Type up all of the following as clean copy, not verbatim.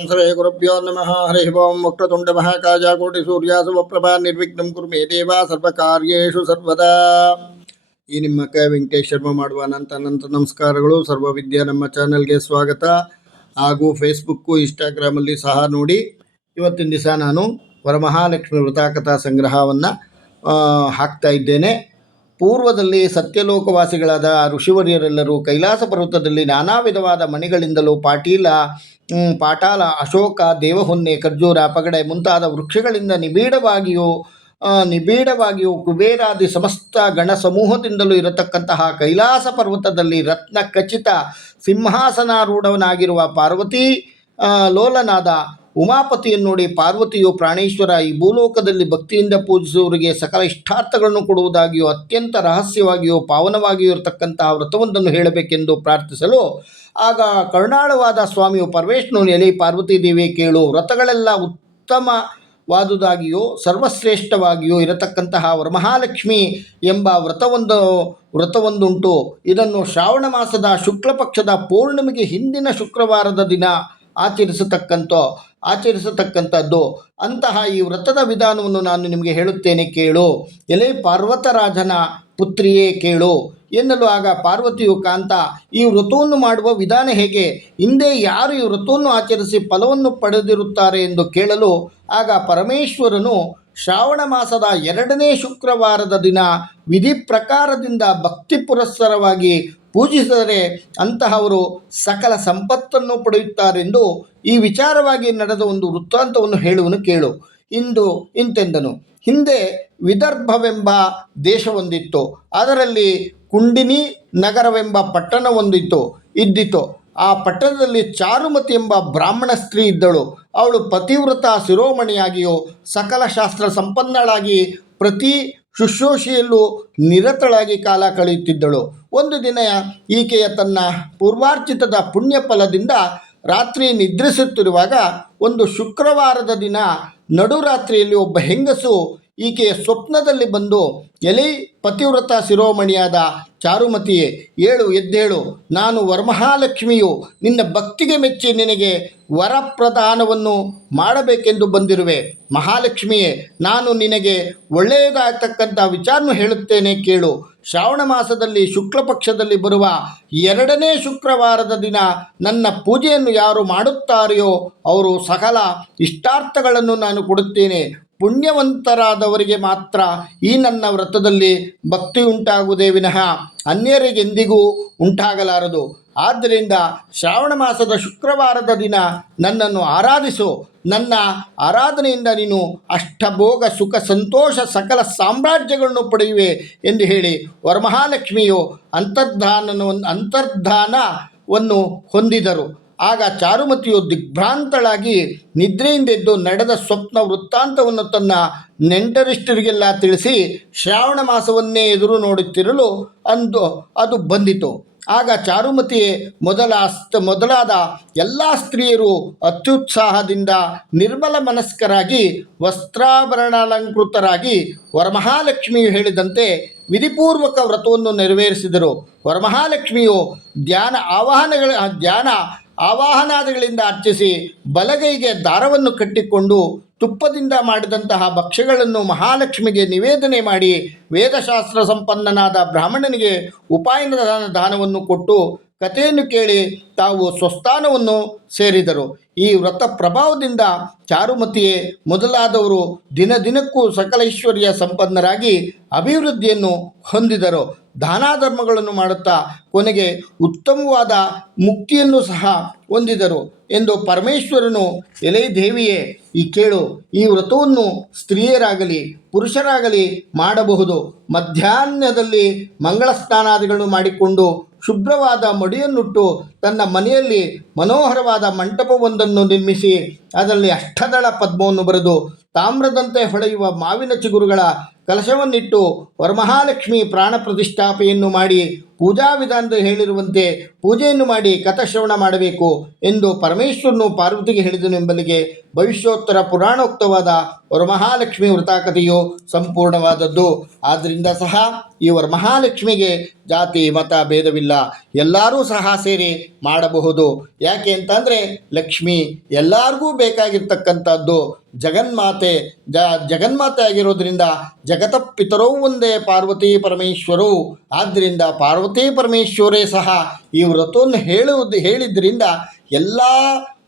ಶ್ರೀ ಗುರುಭ್ಯೋ ನಮಃ. ಹರಿ ಓಂ. ವಕ್ರತುಂಡ ಮಹಾಕಾಯ ಕೋಟಿ ಸೂರ್ಯ ಸಮಪ್ರಭಾ ನಿರ್ವಿಘ್ನಂ ಕುರು ಮೇ ದೇವ ಸರ್ವಕಾರ್ಯೇಷು ಸರ್ವದಾ. ಈ ನಿಮ್ಮ ಕ ವೆಂಕಟೇಶ್ ಶರ್ಮಾ ಮಾಡುವ ಅನಂತ ನಮಸ್ಕಾರಗಳು. ಸರ್ವ ವಿದ್ಯಾ ನಮ್ಮ ಚಾನಲ್ಗೆ ಸ್ವಾಗತ. ಹಾಗೂ ಫೇಸ್ಬುಕ್ಕು ಇನ್ಸ್ಟಾಗ್ರಾಮಲ್ಲಿ ಸಹ ನೋಡಿ. ಇವತ್ತಿನ ದಿವಸ ನಾನು ವರಮಹಾಲಕ್ಷ್ಮಿ ವೃತಾಕಥಾ ಸಂಗ್ರಹವನ್ನು ಹಾಕ್ತಾ ಇದ್ದೇನೆ. ಪೂರ್ವದಲ್ಲಿ ಸತ್ಯಲೋಕವಾಸಿಗಳಾದ ಋಷಿವರ್ಯರೆಲ್ಲರೂ ಕೈಲಾಸ ಪರ್ವತದಲ್ಲಿ ನಾನಾ ವಿಧವಾದ ಮಣಿಗಳಿಂದಲೂ ಪಾಟಾಲ, ಅಶೋಕ, ದೇವಹೊನ್ನೆ, ಖರ್ಜೂರ, ಪಗಡೆ ಮುಂತಾದ ವೃಕ್ಷಗಳಿಂದ ನಿಬಿಡವಾಗಿಯೂ ಕುಬೇರಾದಿ ಸಮಸ್ತ ಗಣ ಸಮೂಹದಿಂದಲೂ ಇರತಕ್ಕಂತಹ ಕೈಲಾಸ ಪರ್ವತದಲ್ಲಿ ರತ್ನ ಖಚಿತ ಸಿಂಹಾಸನಾರೂಢವನಾಗಿರುವ ಪಾರ್ವತಿ ಲೋಲನಾದ ಉಮಾಪತಿಯನ್ನು ನೋಡಿ ಪಾರ್ವತಿಯು ಪ್ರಾಣೇಶ್ವರ, ಈ ಭೂಲೋಕದಲ್ಲಿ ಭಕ್ತಿಯಿಂದ ಪೂಜಿಸುವವರಿಗೆ ಸಕಲ ಇಷ್ಟಾರ್ಥಗಳನ್ನು ಕೊಡುವುದಾಗಿಯೂ ಅತ್ಯಂತ ರಹಸ್ಯವಾಗಿಯೂ ಪಾವನವಾಗಿಯೂ ಇರತಕ್ಕಂತಹ ವ್ರತವೊಂದನ್ನು ಹೇಳಬೇಕೆಂದು ಪ್ರಾರ್ಥಿಸಲು, ಆಗ ಕರುಣಾಳವಾದ ಸ್ವಾಮಿಯು ಪರಮೇಶ್ವರನು, ಎಲೆ ಪಾರ್ವತಿ ದೇವಿ ಕೇಳು, ವ್ರತಗಳೆಲ್ಲ ಉತ್ತಮವಾದುದಾಗಿಯೂ ಸರ್ವಶ್ರೇಷ್ಠವಾಗಿಯೂ ಇರತಕ್ಕಂತಹ ವರಮಹಾಲಕ್ಷ್ಮಿ ಎಂಬ ವ್ರತವೊಂದುಂಟು. ಇದನ್ನು ಶ್ರಾವಣ ಮಾಸದ ಶುಕ್ಲ ಪಕ್ಷದ ಪೌರ್ಣಿಮೆಗೆ ಹಿಂದಿನ ಶುಕ್ರವಾರದ ದಿನ ಆಚರಿಸತಕ್ಕಂಥದ್ದು. ಅಂತಹ ಈ ವ್ರತದ ವಿಧಾನವನ್ನು ನಾನು ನಿಮಗೆ ಹೇಳುತ್ತೇನೆ, ಕೇಳು. ಎಲೆ ಪಾರ್ವತರಾಜನ ಪುತ್ರಿಯೇ ಕೇಳು ಎನ್ನಲು, ಆಗ ಪಾರ್ವತಿಯು, ಕಾಂತ, ಈ ವ್ರತವನ್ನು ಮಾಡುವ ವಿಧಾನ ಹೇಗೆ? ಹಿಂದೆ ಯಾರು ಈ ವ್ರತವನ್ನು ಆಚರಿಸಿ ಫಲವನ್ನು ಪಡೆದಿರುತ್ತಾರೆ ಎಂದು ಕೇಳಲು, ಆಗ ಪರಮೇಶ್ವರನು ಶ್ರಾವಣ ಮಾಸದ 2ನೇ ಶುಕ್ರವಾರದ ದಿನ ವಿಧಿ ಪ್ರಕಾರದಿಂದ ಭಕ್ತಿ ಪುರಸ್ಸರವಾಗಿ ಪೂಜಿಸಿದರೆ ಅಂತಹವರು ಸಕಲ ಸಂಪತ್ತನ್ನು ಪಡೆಯುತ್ತಾರೆಂದು ಈ ವಿಚಾರವಾಗಿ ನಡೆದ ಒಂದು ವೃತ್ತಾಂತವನ್ನು ಹೇಳುವನು, ಕೇಳು. ಇಂತೆಂದನು. ಹಿಂದೆ ವಿದರ್ಭವೆಂಬ ದೇಶವೊಂದಿತ್ತು. ಅದರಲ್ಲಿ ಕುಂಡಿನಿ ನಗರವೆಂಬ ಪಟ್ಟಣವೊಂದಿತ್ತು. ಆ ಪಟ್ಟಣದಲ್ಲಿ ಚಾರುಮತಿ ಎಂಬ ಬ್ರಾಹ್ಮಣ ಸ್ತ್ರೀ ಇದ್ದಳು. ಅವಳು ಪತಿವ್ರತ ಶಿರೋಮಣಿಯಾಗಿಯೂ ಸಕಲ ಶಾಸ್ತ್ರ ಸಂಪನ್ನಳಾಗಿ ಪ್ರತಿ ಶುಶ್ರೂಷೆಯಲ್ಲೂ ನಿರತಳಾಗಿ ಕಾಲ ಕಳೆಯುತ್ತಿದ್ದಳು. ಒಂದು ದಿನ ಈಕೆಯ ತನ್ನ ಪೂರ್ವಾರ್ಜಿತದ ಪುಣ್ಯ ಫಲದಿಂದ ರಾತ್ರಿ ನಿದ್ರಿಸುತ್ತಿರುವಾಗ ಒಂದು ಶುಕ್ರವಾರದ ದಿನ ನಡುರಾತ್ರಿಯಲ್ಲಿ ಒಬ್ಬ ಹೆಂಗಸು ಈಕೆಯ ಸ್ವಪ್ನದಲ್ಲಿ ಬಂದು, ಎಲೆ ಪತಿವ್ರತ ಶಿರೋಮಣಿಯಾದ ಚಾರುಮತಿಯೇ, ಎದ್ದೇಳು, ನಾನು ವರಮಹಾಲಕ್ಷ್ಮಿಯು ನಿನ್ನ ಭಕ್ತಿಗೆ ಮೆಚ್ಚಿ ನಿನಗೆ ವರಪ್ರದಾನವನ್ನು ಮಾಡಬೇಕೆಂದು ಬಂದಿರುವೆ. ಮಹಾಲಕ್ಷ್ಮಿಯೇ, ನಾನು ನಿನಗೆ ಒಳ್ಳೆಯದಾಗತಕ್ಕಂಥ ವಿಚಾರವನ್ನು ಹೇಳುತ್ತೇನೆ, ಕೇಳು. ಶ್ರಾವಣ ಮಾಸದಲ್ಲಿ ಶುಕ್ಲ ಪಕ್ಷದಲ್ಲಿ ಬರುವ 2ನೇ ಶುಕ್ರವಾರದ ದಿನ ನನ್ನ ಪೂಜೆಯನ್ನು ಯಾರು ಮಾಡುತ್ತಾರೆಯೋ ಅವರು ಸಕಲ ಇಷ್ಟಾರ್ಥಗಳನ್ನು ನಾನು ಕೊಡುತ್ತೇನೆ. ಪುಣ್ಯವಂತರಾದವರಿಗೆ ಮಾತ್ರ ಈ ನನ್ನ ವ್ರತದಲ್ಲಿ ಭಕ್ತಿ ಉಂಟಾಗುವುದೇ ವಿನಃ ಅನ್ಯರಿಗೆಂದಿಗೂ ಉಂಟಾಗಲಾರದು. ಆದ್ದರಿಂದ ಶ್ರಾವಣ ಮಾಸದ ಶುಕ್ರವಾರದ ದಿನ ನನ್ನನ್ನು ಆರಾಧಿಸು. ನನ್ನ ಆರಾಧನೆಯಿಂದ ನೀನು ಅಷ್ಟಭೋಗ ಸುಖ ಸಂತೋಷ ಸಕಲ ಸಾಮ್ರಾಜ್ಯಗಳನ್ನು ಪಡೆಯುವೆ ಎಂದು ಹೇಳಿ ವರಮಹಾಲಕ್ಷ್ಮಿಯು ಅಂತರ್ಧಾನವನ್ನು ಹೊಂದಿದರು. ಆಗ ಚಾರುಮತಿಯು ದಿಗ್ಭ್ರಾಂತಳಾಗಿ ನಿದ್ರೆಯಿಂದೆದ್ದು ನಡೆದ ಸ್ವಪ್ನ ವೃತ್ತಾಂತವನ್ನು ತನ್ನ ನೆಂಟರಿಷ್ಟರಿಗೆಲ್ಲ ತಿಳಿಸಿ ಶ್ರಾವಣ ಮಾಸವನ್ನೇ ಎದುರು ನೋಡುತ್ತಿರಲು ಅದು ಬಂದಿತು. ಆಗ ಚಾರುಮತಿಯೇ ಮೊದಲಾದ ಎಲ್ಲ ಸ್ತ್ರೀಯರು ಅತ್ಯುತ್ಸಾಹದಿಂದ ನಿರ್ಮಲ ಮನಸ್ಕರಾಗಿ ವಸ್ತ್ರಾಭರಣಾಲಂಕೃತರಾಗಿ ವರಮಹಾಲಕ್ಷ್ಮಿಯು ಹೇಳಿದಂತೆ ವಿಧಿಪೂರ್ವಕ ವ್ರತವನ್ನು ನೆರವೇರಿಸಿದರು. ವರಮಹಾಲಕ್ಷ್ಮಿಯು ಧ್ಯಾನ ಆವಾಹನಾದಿಗಳಿಂದ ಅರ್ಚಿಸಿ ಬಲಗೈಗೆ ದಾರವನ್ನು ಕಟ್ಟಿಕೊಂಡು ತುಪ್ಪದಿಂದ ಮಾಡಿದಂತಹ ಭಕ್ಷ್ಯಗಳನ್ನು ಮಹಾಲಕ್ಷ್ಮಿಗೆ ನಿವೇದನೆ ಮಾಡಿ ವೇದಶಾಸ್ತ್ರ ಸಂಪನ್ನನಾದ ಬ್ರಾಹ್ಮಣನಿಗೆ ಉಪಾಯನ ದಾನವನ್ನು ಕೊಟ್ಟು ಕಥೆಯನ್ನು ಕೇಳಿ ತಾವು ಸ್ವಸ್ಥಾನವನ್ನು ಸೇರಿದರು. ಈ ವ್ರತ ಪ್ರಭಾವದಿಂದ ಚಾರುಮತಿಯೇ ಮೊದಲಾದವರು ದಿನದಿನಕ್ಕೂ ಸಕಲ ಐಶ್ವರ್ಯ ಸಂಪನ್ನರಾಗಿ ಅಭಿವೃದ್ಧಿಯನ್ನು ಹೊಂದಿದರು. ದಾನಾಧರ್ಮಗಳನ್ನು ಮಾಡುತ್ತಾ ಕೊನೆಗೆ ಉತ್ತಮವಾದ ಮುಕ್ತಿಯನ್ನು ಸಹ ಹೊಂದಿದರು ಎಂದು ಪರಮೇಶ್ವರನು, ಎಲೆ ದೇವಿಯೇ, ಈ ಕೇಳು, ಈ ವ್ರತವನ್ನು ಸ್ತ್ರೀಯರಾಗಲಿ ಪುರುಷರಾಗಲಿ ಮಾಡಬಹುದು. ಮಧ್ಯಾಹ್ನದಲ್ಲಿ ಮಂಗಳ ಸ್ನಾನಾದಿಗಳನ್ನು ಮಾಡಿಕೊಂಡು ಶುಭ್ರವಾದ ಮಡಿಯನ್ನುಟ್ಟು ತನ್ನ ಮನೆಯಲ್ಲಿ ಮನೋಹರವಾದ ಮಂಟಪವೊಂದನ್ನು ನಿರ್ಮಿಸಿ ಅದರಲ್ಲಿ ಅಷ್ಟದಳ ಪದ್ಮವನ್ನು ಬರೆದು ತಾಮ್ರದಂತೆ ಹೊಳೆಯುವ ಮಾವಿನ ಚಿಗುರುಗಳ ಕಲಶವನ್ನಿಟ್ಟು ವರಮಹಾಲಕ್ಷ್ಮಿ ಪ್ರಾಣ ಪ್ರತಿಷ್ಠಾಪನೆಯನ್ನು ಮಾಡಿ ಪೂಜಾ ವಿಧಾನದಲ್ಲಿ ಹೇಳಿರುವಂತೆ ಪೂಜೆಯನ್ನು ಮಾಡಿ ಕಥಶ್ರವಣ ಮಾಡಬೇಕು ಎಂದು ಪರಮೇಶ್ವರನು ಪಾರ್ವತಿಗೆ ಹೇಳಿದನು ಎಂಬಲ್ಲಿಗೆ ಭವಿಷ್ಯೋತ್ತರ ಪುರಾಣೋಕ್ತವಾದ ವರಮಹಾಲಕ್ಷ್ಮಿ ವೃತಾಕಥೆಯು ಸಂಪೂರ್ಣವಾದದ್ದು. ಆದ್ದರಿಂದ ಸಹ ಈ ವರಮಹಾಲಕ್ಷ್ಮಿಗೆ ಜಾತಿ ಮತ ಭೇದವಿಲ್ಲ. ಎಲ್ಲರೂ ಸಹ ಸೇರಿ ಮಾಡಬಹುದು. ಯಾಕೆ ಅಂತಂದರೆ ಲಕ್ಷ್ಮಿ ಎಲ್ಲರಿಗೂ ಬೇಕಾಗಿರ್ತಕ್ಕಂಥದ್ದು. ಜಗನ್ಮಾತೆ ಜಗನ್ಮಾತೆ ಆಗಿರೋದ್ರಿಂದ ಜಗತ ಪಿತರೌ ಒಂದೇ ಪಾರ್ವತಿ ಪರಮೇಶ್ವರು. ಆದ್ದರಿಂದ ಪಾರ್ವತಿ ಪರಮೇಶ್ವರೇ ಸಹ ಈ ವ್ರತವನ್ನು ಹೇಳಿದ್ರಿಂದ ಎಲ್ಲ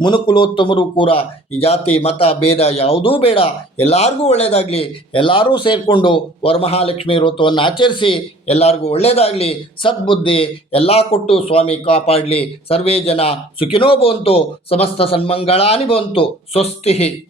ಮುನುಕುಲೋತ್ತಮರು ಕೂಡ ಈ ಜಾತಿ ಮತ ಭೇದ ಯಾವುದೂ ಬೇಡ, ಎಲ್ಲರಿಗೂ ಒಳ್ಳೆಯದಾಗಲಿ, ಎಲ್ಲರೂ ಸೇರಿಕೊಂಡು ವರಮಹಾಲಕ್ಷ್ಮಿ ವ್ರತವನ್ನು ಆಚರಿಸಿ ಎಲ್ಲರಿಗೂ ಒಳ್ಳೆಯದಾಗಲಿ, ಸದ್ಬುದ್ಧಿ ಎಲ್ಲ ಕೊಟ್ಟು ಸ್ವಾಮಿ ಕಾಪಾಡಲಿ. ಸರ್ವೇ ಜನ ಸುಖಿನೋ ಭವಂತು, ಸಮಸ್ತ ಸನ್ಮಂಗಳಾನಿ ಭವಂತು. ಸ್ವಸ್ತಿ.